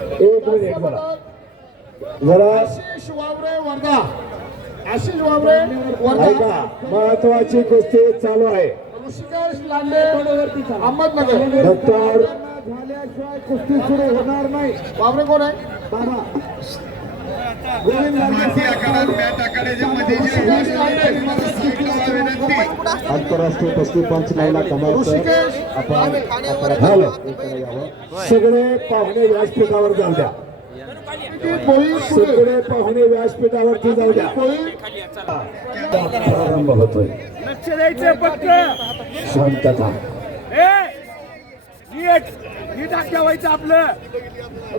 एक मिनिट मला जरा आशिष वावरे वर्धा. आशिष वावरे वर्धा. महत्वाची कुस्ती चालू आहे. ऋषिकेश लांडे अहमदनगर. डॉक्टर झाल्याशिवाय कुस्ती सुरू होणार नाही. वावरे कोण आहे? बाबा. आंतरराष्ट्रीय कुस्ती पंच नाहीला कमाल ऋषिकेश आपण सगळे पाहुणे व्यासपीठावर जाऊ द्या. सगळे पाहुणे व्यासपीठावरती जाऊ द्या. प्रारंभ होतोय लक्ष द्यायचं पक्क शांतता. ठेवायचं आपलं.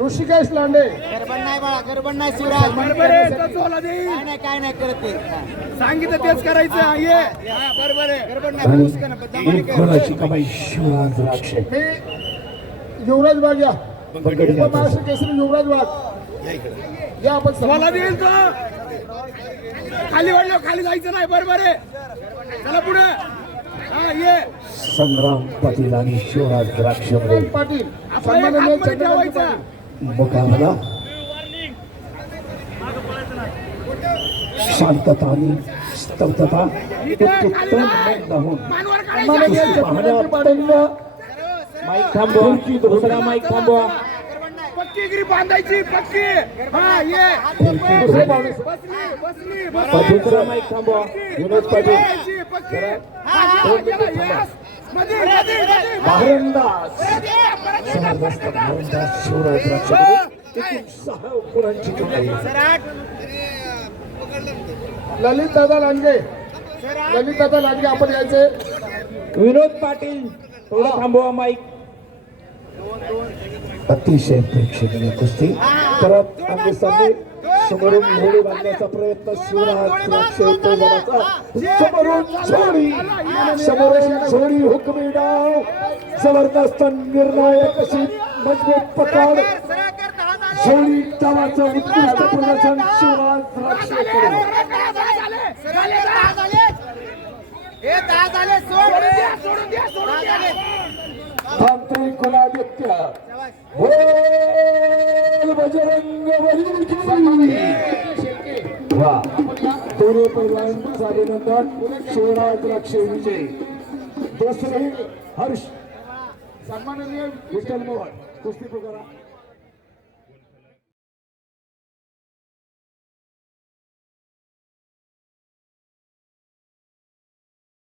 ऋषिकेश लांडे. गडबड नाही बाळा गडबड नाही शिवराज. बरोबर आहे काय नाही काय नाही करत ते. सांगितलं तेच करायचं ये. हा, बरोबर आहे. गडबड नाही शिवराज मी युवराज बाग या. महाराष्ट्र केसरी युवराज बाग. या आपण सन्मान- देईल तो. खाली वाढलो खाली जायचं नाही बरोबर आहे. चला पुढे. हा संग्राम पाटील आणि शिवराज पाटील. मुकाबला. शांतता आणि स्तब्धता माईक थांबवा. दुसरा माईक थांबवा. पक्की गिरी बांधायची पक्की. हा ये. दुसरे पाहुणे बसली बसली बसली. दुसरा माईक थांबवा. विनोद पाटील. बांधायची, पक्की हा, शिवराज एकूण सहा ललित दादा लांडगे ललित दादा लांडगे आपण यायचे विनोद पाटील थोडा थांबवा माईक. अतिशय प्रेक्षणीय कुस्ती. परत आम्ही समीर समोरून घोडी बांधण्याचा प्रयत्न शिवराज द्राक्ष पैलवानाचा समोरून झोडी समोरून झोडी हुकमी डाव. जबरदस्त निर्णायक अशी मजबूत पकड. झोडी डावाचं उत्कृष्ट प्रदर्शन शिवराज झाले, झाले, झाले. हे दहा झाले सोड सोडून द्या, सोडून द्या, सोडून द्या. तांत्रिक गुणादित्य बोल बजरंग बली की. वा दोन्ही पैलवान झाल्यानंतर शिवराज द्राक्ष विजय. दुसरे हर्ष. सन्माननीय विठ्ठल मोहन. कुस्ती पुकारा